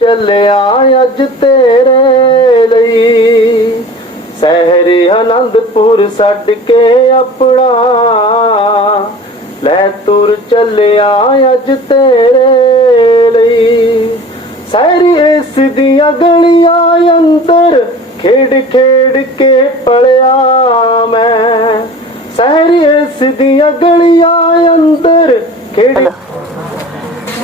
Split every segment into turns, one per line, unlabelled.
ਚੱਲਿਆ ਅੱਜ ਤੇਰੇ ਲਈ। ਸਹਿਰ ਆਨੰਦਪੁਰ ਛੱਡ ਕੇ ਆਪਣਾ। ਲੈ ਤੁਰ ਚੱਲਿਆ ਅੱਜ ਤੇਰੇ ਲਈ। ਸਹਿਰ ਇਸ ਦੀਆਂ ਗਲੀਆਂ ਅੰਦਰ ਖੇਡ ਖੇਡ ਕੇ ਪਲਿਆ ਮੈਂ। ਸਹਿਰ ਇਸ ਦੀਆਂ ਗਲੀਆਂ ਅੰਦਰ ਖੇਡ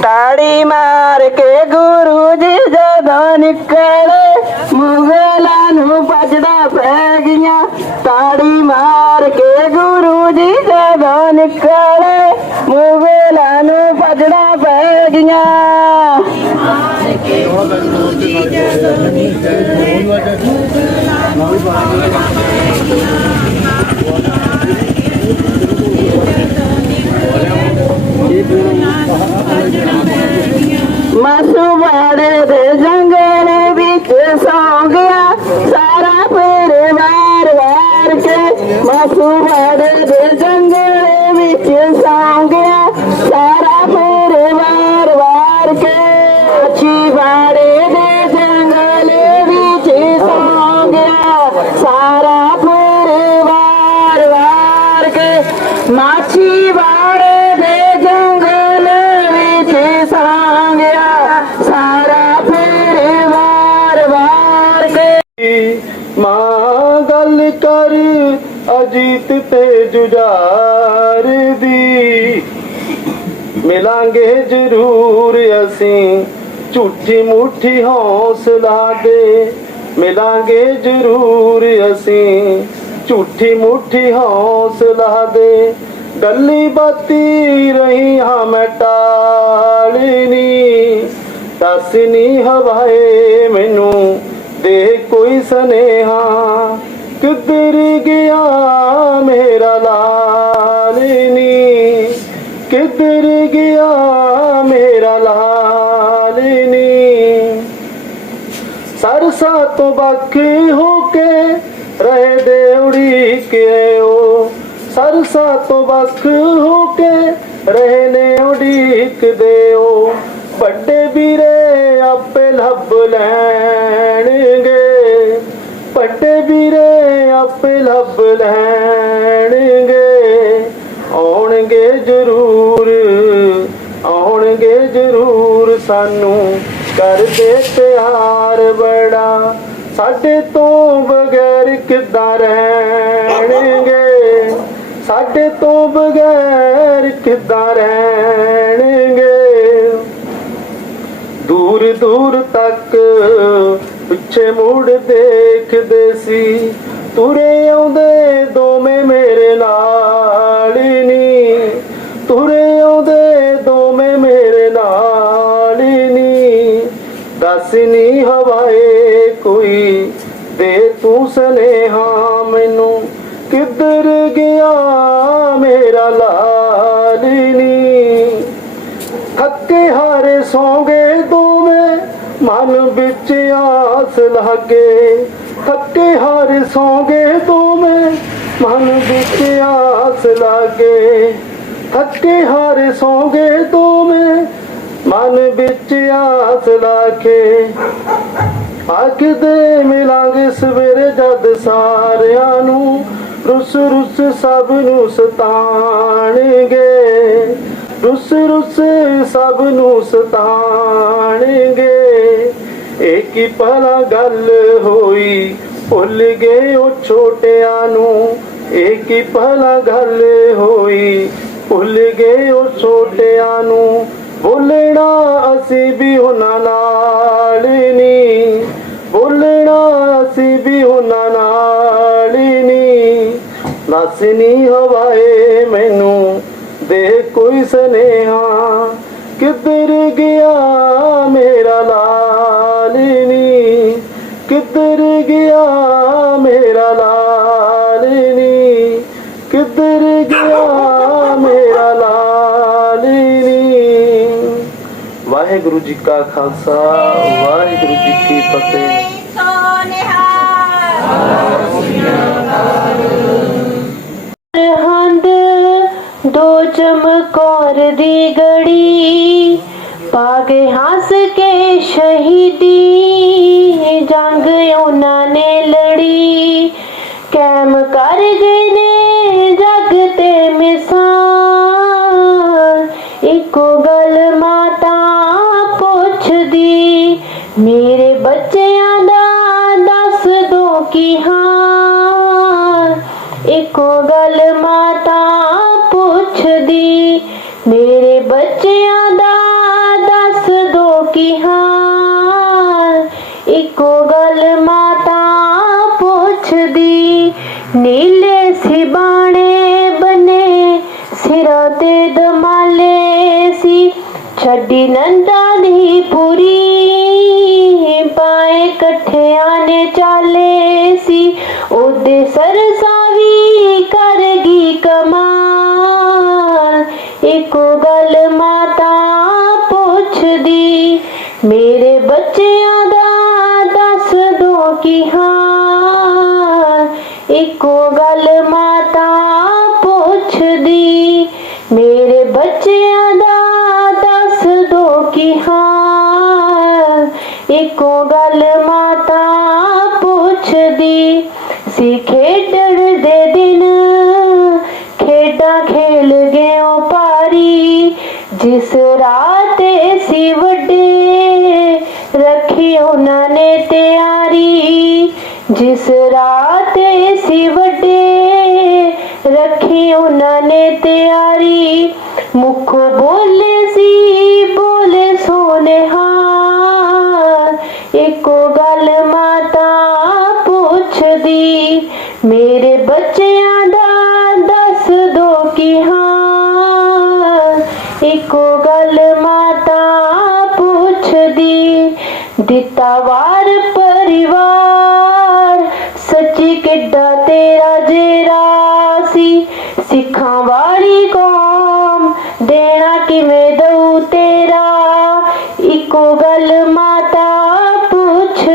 ਤਾੜੀ ਮਾਰ ਕੇ ਗੁਰੂ ਜੀ ਜਦੋਂ ਨਿਕਲੇ, ਮੁਗਲਾਂ ਨੂੰ ਭਜਦਾ ਪੈ ਗਈਆਂ। ਤਾੜੀ ਮਾਰ ਕੇ ਗੁਰੂ ਜੀ ਜਦੋਂ ਨਿਕਲੇ, ਮੁਗਲਾਂ ਨੂੰ ਭਜਦਾ ਪੈ ਗਈਆਂ। ਮਸਵਾੜੇ ਦੇ ਜੰਗਲ ਅਜੀਤ ਤੇ ਜੁਝਾਰ ਦੀ। ਮਿਲਾਂਗੇ ਜ਼ਰੂਰ ਅਸੀਂ, ਝੂਠੀ ਮੁੱਠੀ ਹੌਸਲਾ ਦੇ। ਮਿਲਾਂਗੇ ਜ਼ਰੂਰ ਅਸੀਂ, ਝੂਠੀ ਮੁੱਠੀ ਹੌਸਲਾ ਦੇ। ਗੱਲੀ ਬਾਤੀ ਰਹੀ ਹਾਂ ਮੈਂ ਟਾਲਣੀ ਦੱਸਨੀ ਹਵਾਏ ਮੈਨੂੰ, ਦੇ ਕੋਈ ਸਨੇਹਾ। ਕਿੱਧਰ ਗਿਆ ਮੇਰਾ ਲਾਲਨੀ? ਕਿੱਧਰ ਗਿਆ ਮੇਰਾ ਲਾਲਨੀ? ਸਰਸਾ ਤੋਂ ਬਾਕੀ ਹੋ ਕੇ ਰਹੇ ਦੇ ਉਡੀਕੇ ਉਹ ਸਰਸਾ ਤੋਂ ਵੱਖ ਹੋ ਕੇ ਰਹੇ ਨੇ ਉਡੀਕਦੇ ਉਹ ਵੱਡੇ ਵੀਰੇ, ਆਪੇ ਲੱਭ ਲੈਣਗੇ। ਵੱਡੇ ਵੀਰੇ ਆਪੇ ਲੱਭ ਲੈਣਗੇ। ਆਉਣਗੇ ਜ਼ਰੂਰ ਆਉਣਗੇ ਜ਼ਰੂਰ ਸਾਨੂੰ ਕਰਦੇ ਪਿਆਰ ਬੜਾ। ਸਾਡੇ ਤੋਂ ਬਗੈਰ ਕਿੱਦਾਂ ਰਹਿਣਗੇ? ਸਾਡੇ ਤੋਂ ਬਗੈਰ ਕਿੱਦਾਂ ਰਹਿਣਗੇ? ਦੂਰ ਦੂਰ ਤੱਕ ਪਿੱਛੇ ਮੁੜ ਦੇਖਦੇ ਸੀ। ਤੁਰੇ ਆਉਂਦੇ ਦੋਵੇਂ ਮੇਰੇ ਨਾਲ ਨੀ ਤੁਰੇ ਆਉਂਦੇ ਦੋਵੇਂ ਮੇਰੇ ਨਾਲ ਨੀ ਦੱਸ ਨੀ ਹਵਾਏ ਕੋਈ ਦੇ ਤੂੰ ਸਨੇਹਾ ਮੈਨੂੰ। ਕਿੱਧਰ ਗਿਆ ਮਨ ਵਿੱਚ ਆਸ ਲਾਗੇ, ਥੱਕੇ ਹਾਰੇ ਸੌਂਗੇ ਦੋਵੇਂ। ਮਨ ਵਿੱਚ ਆਸ ਲਾਗੇ, ਥੱਕੇ ਹਾਰੇ ਸੌਂਗੇ ਦੋਵੇਂ। ਮਨ ਵਿੱਚ ਆਸ ਲਾਗੇ। ਆਖਦੇ ਮਿਲਾਂਗੇ ਸਵੇਰੇ ਜਦ ਸਾਰਿਆਂ ਨੂੰ, ਰੁੱਸ ਰੁੱਸ ਸਭ ਨੂੰ ਸਤਾਣਗੇ। ਰੁੱਸ ਰੁੱਸ ਸਭ ਨੂੰ ਸਤਾਣਗੇ। ਇਹ ਕੀ ਭਲਾ ਗੱਲ ਹੋਈ ਭੁੱਲ ਗਏ ਉਹ ਛੋਟਿਆਂ ਨੂੰ ਇਹ ਕੀ ਭਲਾ ਗੱਲ ਹੋਈ ਭੁੱਲ ਗਏ ਉਹ ਛੋਟਿਆਂ ਨੂੰ ਬੋਲਣਾ ਅਸੀਂ ਵੀ ਉਹਨਾਂ ਨਾਲ ਨਹੀਂ ਬੋਲਣਾ ਅਸੀਂ ਵੀ ਉਹਨਾਂ ਨਾਲ ਨਹੀਂ ਨਸਨੀ ਹਵਾਏ ਵਾਹਿਗੁਰੂ ਜੀ ਕਾ ਖਾਲਸਾ, ਵਾਹਿਗੁਰੂ ਜੀ ਕੀ ਫਤਿਹ।
ਹੰਦ ਦੋ ਚਮਕੌਰ ਦੀ ਗੜੀ ਪਾਗੇ ਹੱਸ ਕੇ ਸ਼ਹੀਦੀ। ਜੰਗ ਉਹਨਾਂ ਨੇ ਲੜੀ। ਕੈਮ ਕਰ ਗਏ ਨੇ ਜਗ ਤੇ ਮਿਸਾਲ ਮੇਰੇ ਬੱਚਿਆਂ ਦਾ ਦੱਸ ਦੋ ਕੀ ਹਾਲ ਇੱਕੋ ਗੱਲ ਮਾਤਾ ਪੁੱਛਦੀ ਮੇਰੇ ਬੱਚਿਆਂ ਦਾ ਦੱਸ ਦੋ ਕੀ ਹਾਲ ਇੱਕੋ ਗੱਲ ਮਾਤਾ ਪੁੱਛਦੀ ਨੀਲੇ ਸਿਬਾਣੇ ਬਨੇ ਸਿਰਾਂ ਤੇ ਦਮਾਲੇ ਸੀ ਛੱਡੀ ਨੰਦਾ ਦੀ ਪੂਰੀ ਪਾਏ ਇਕੱਠਿਆਂ ਚਾਲੇ ਸੀ ਉਹਦੇ ਸਰਸਾਵੀ ਗੱਲ ਮਾਤਾ ਪੁੱਛਦੀ ਸੀ, ਖੇਡਣ ਦੇ ਦਿਨ ਖੇਡਾਂ ਖੇਲ ਗਿਓ ਪਾਰੀ ਜਿਸ ਰਾਤ ਸੀ ਵੱਡੇ, ਰੱਖੀ ਉਹਨਾਂ ਨੇ ਤਿਆਰੀ, ਜਿਸ ਰਾਤ ਸੀ ਵੱਡੇ, ਰੱਖੀ ਉਹਨਾਂ ਨੇ ਤਿਆਰੀ, ਮੁਖੋਂ ਬੋਲੇ ਸੀ, ਬੋਲੇ ਸੋਨੇ ਹਾਂ ਇੱਕੋ ਗੱਲ ਮਾਤਾ ਪੁੱਛਦੀ, ਮੇਰੇ ਬੱਚਿਆਂ ਦਾ ਦੱਸ ਦੋ ਕਿ ਹਾਂ। ਇੱਕੋ ਗੱਲ ਮਾਤਾ ਪੁੱਛਦੀ, ਦਿੱਤਾ ਵਾ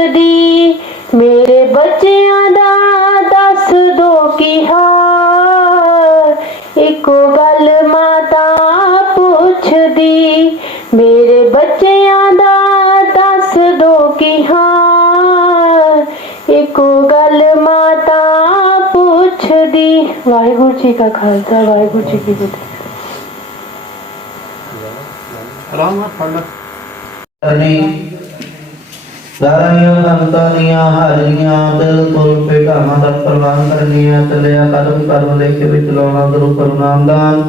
ਪੁੱਛਦੀ ਮੇਰੇ ਬੱਚਿਆਂ ਦਾ ਦੱਸ ਦੋ ਕੀ ਹਾਲ ਇੱਕੋ ਗੱਲ ਮਾਤਾ ਪੁੱਛਦੀ ਮੇਰੇ ਬੱਚਿਆਂ ਦਾ ਦੱਸ ਦੋ ਕੀ ਹਾਲ ਇੱਕੋ ਗੱਲ ਮਾਤਾ ਪੁੱਛਦੀ ਵਾਹਿਗੁਰੂ ਜੀ ਕਾ ਖਾਲਸਾ ਵਾਹਿਗੁਰੂ ਜੀ ਕੀ ਫਤਿਹ
ਕਰਨੀ ਸਾਰੀਆਂ ਸੰਤਾਂ ਦੀਆਂ ਹਾਜ਼ਰੀਆਂ ਬਿਲਕੁਲ ਭੇਟਾਵਾਂ ਦਾ ਪ੍ਰਵਾਨ ਕਰਨੀਆਂ, ਚੱਲਿਆ ਕਰਮ ਕਰਮ ਲੈ ਕੇ ਵਿੱਚ ਲਾਉਣਾ ਗੁਰੂ ਕਰਨਾਮਦਾਨ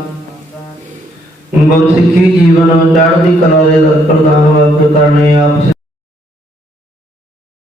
ਗੁਰ ਸਿੱਖੀ ਜੀਵਨ ਚੜ੍ਹਦੀ ਕਲਾ ਦੇ ਪ੍ਰਦਾਨ ਵਰਤ ਕਰਨੇ ਆਪ